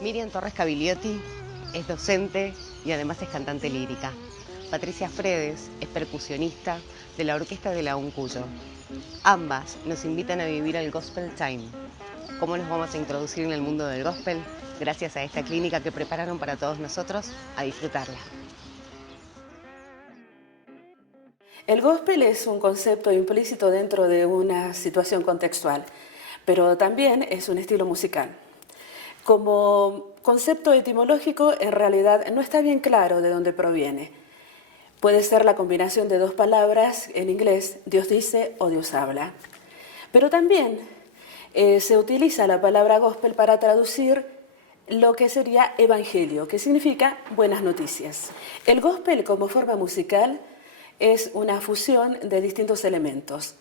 Miriam Torres Cavilliotti es docente y además es cantante lírica. Patricia Fredes es percusionista de la orquesta de la Uncuyo. Ambas nos invitan a vivir el Gospel Time. ¿Cómo nos vamos a introducir en el mundo del gospel? Gracias a esta clínica que prepararon para todos nosotros, a disfrutarla. El gospel es un concepto implícito dentro de una situación contextual, pero también es un estilo musical. Como concepto etimológico, en realidad no está bien claro de dónde proviene. Puede ser la combinación de dos palabras en inglés, Dios dice o Dios habla. Pero también se utiliza la palabra gospel para traducir lo que sería evangelio, que significa buenas noticias. El gospel como forma musical es una fusión de distintos elementos.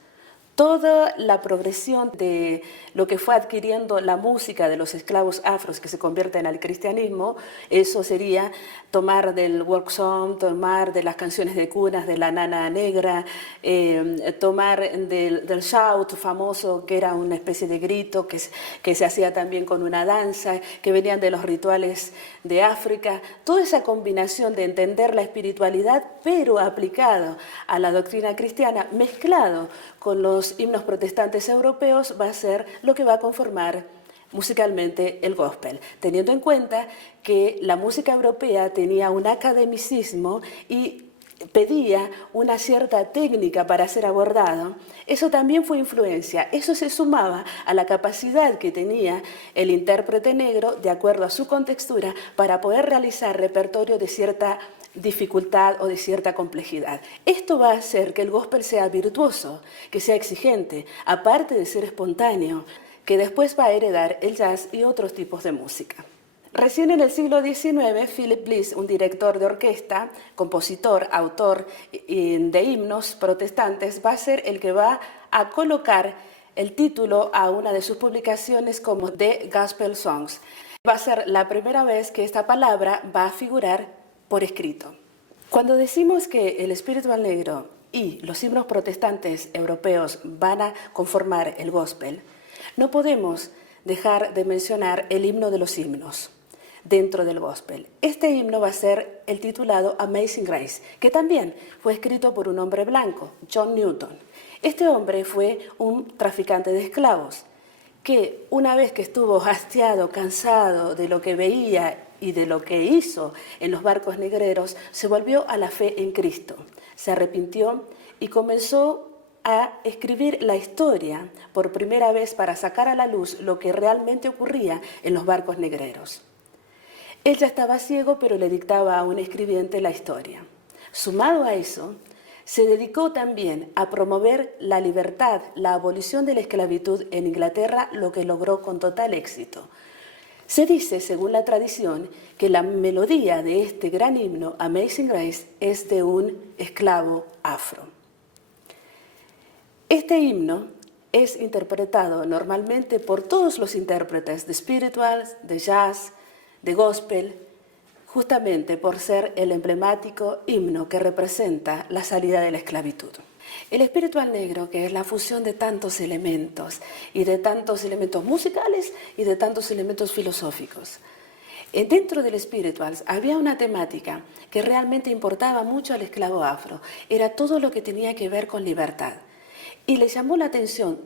Toda la progresión de lo que fue adquiriendo la música de los esclavos afros que se convierten al cristianismo, eso sería tomar del work song, tomar de las canciones de cunas de la nana negra, tomar del shout famoso, que era una especie de grito que se hacía también con una danza, que venían de los rituales de África. Toda esa combinación de entender la espiritualidad, pero aplicado a la doctrina cristiana, mezclado con los himnos protestantes europeos, va a ser lo que va a conformar musicalmente el gospel, teniendo en cuenta que la música europea tenía un academicismo y pedía una cierta técnica para ser abordado. Eso también fue influencia, eso se sumaba a la capacidad que tenía el intérprete negro, de acuerdo a su contextura, para poder realizar repertorio de cierta dificultad o de cierta complejidad. Esto va a hacer que el gospel sea virtuoso, que sea exigente, aparte de ser espontáneo, que después va a heredar el jazz y otros tipos de música. Recién en el siglo XIX, Philip Bliss, un director de orquesta, compositor, autor de himnos protestantes, va a ser el que va a colocar el título a una de sus publicaciones como The Gospel Songs. Va a ser la primera vez que esta palabra va a figurar por escrito. Cuando decimos que el espiritual negro y los himnos protestantes europeos van a conformar el gospel, no podemos dejar de mencionar el himno de los himnos dentro del gospel. Este himno va a ser el titulado Amazing Grace, que también fue escrito por un hombre blanco, John Newton. Este hombre fue un traficante de esclavos que una vez que estuvo hastiado, cansado de lo que veía y de lo que hizo en los barcos negreros, se volvió a la fe en Cristo, se arrepintió y comenzó a escribir la historia por primera vez para sacar a la luz lo que realmente ocurría en los barcos negreros. Él ya estaba ciego, pero le dictaba a un escribiente la historia. Sumado a eso, se dedicó también a promover la libertad, la abolición de la esclavitud en Inglaterra, lo que logró con total éxito. Se dice, según la tradición, que la melodía de este gran himno, Amazing Grace, es de un esclavo afro. Este himno es interpretado normalmente por todos los intérpretes de spirituals, de jazz, de gospel, justamente por ser el emblemático himno que representa la salida de la esclavitud. El espiritual negro, que es la fusión de tantos elementos, y de tantos elementos musicales y de tantos elementos filosóficos. Dentro del spirituals había una temática que realmente importaba mucho al esclavo afro, era todo lo que tenía que ver con libertad. Y le llamó la atención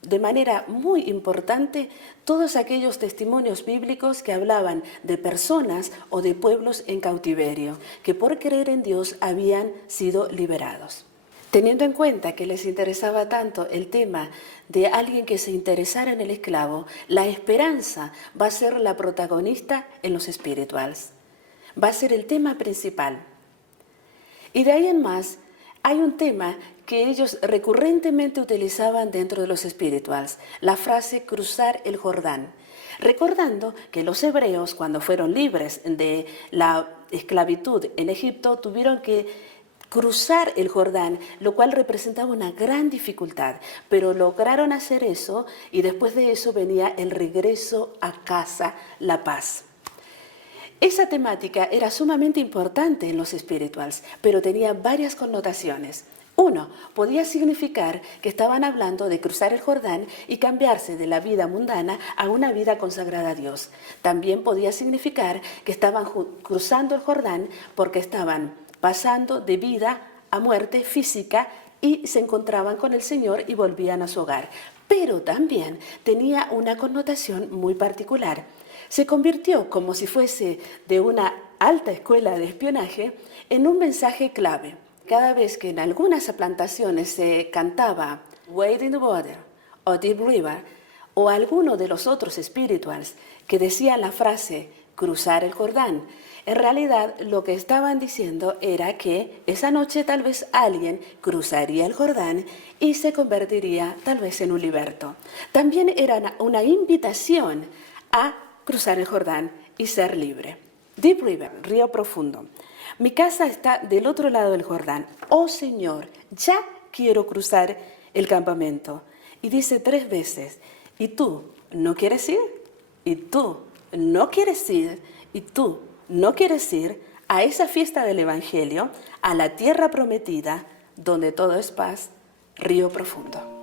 de manera muy importante todos aquellos testimonios bíblicos que hablaban de personas o de pueblos en cautiverio, que por creer en Dios habían sido liberados. Teniendo en cuenta que les interesaba tanto el tema de alguien que se interesara en el esclavo, la esperanza va a ser la protagonista en los spirituals. Va a ser el tema principal. Y de ahí en más, hay un tema que ellos recurrentemente utilizaban dentro de los spirituals, la frase cruzar el Jordán, recordando que los hebreos, cuando fueron libres de la esclavitud en Egipto, tuvieron que cruzar el Jordán, lo cual representaba una gran dificultad, pero lograron hacer eso y después de eso venía el regreso a casa, la paz. Esa temática era sumamente importante en los spirituals, pero tenía varias connotaciones. Uno, podía significar que estaban hablando de cruzar el Jordán y cambiarse de la vida mundana a una vida consagrada a Dios. También podía significar que estaban cruzando el Jordán porque estaban pasando de vida a muerte física y se encontraban con el Señor y volvían a su hogar. Pero también tenía una connotación muy particular. Se convirtió, como si fuese de una alta escuela de espionaje, en un mensaje clave. Cada vez que en algunas plantaciones se cantaba Wade in the Water o Deep River o alguno de los otros spirituals que decían la frase cruzar el Jordán, en realidad lo que estaban diciendo era que esa noche tal vez alguien cruzaría el Jordán y se convertiría tal vez en un liberto. También era una invitación a cruzar el Jordán y ser libre. Deep River, río profundo. Mi casa está del otro lado del Jordán. Oh Señor, ya quiero cruzar el campamento. Y dice 3 veces, ¿y tú no quieres ir? ¿Y tú no quieres ir? ¿Y tú no quieres ir a esa fiesta del Evangelio, a la tierra prometida, donde todo es paz, río profundo?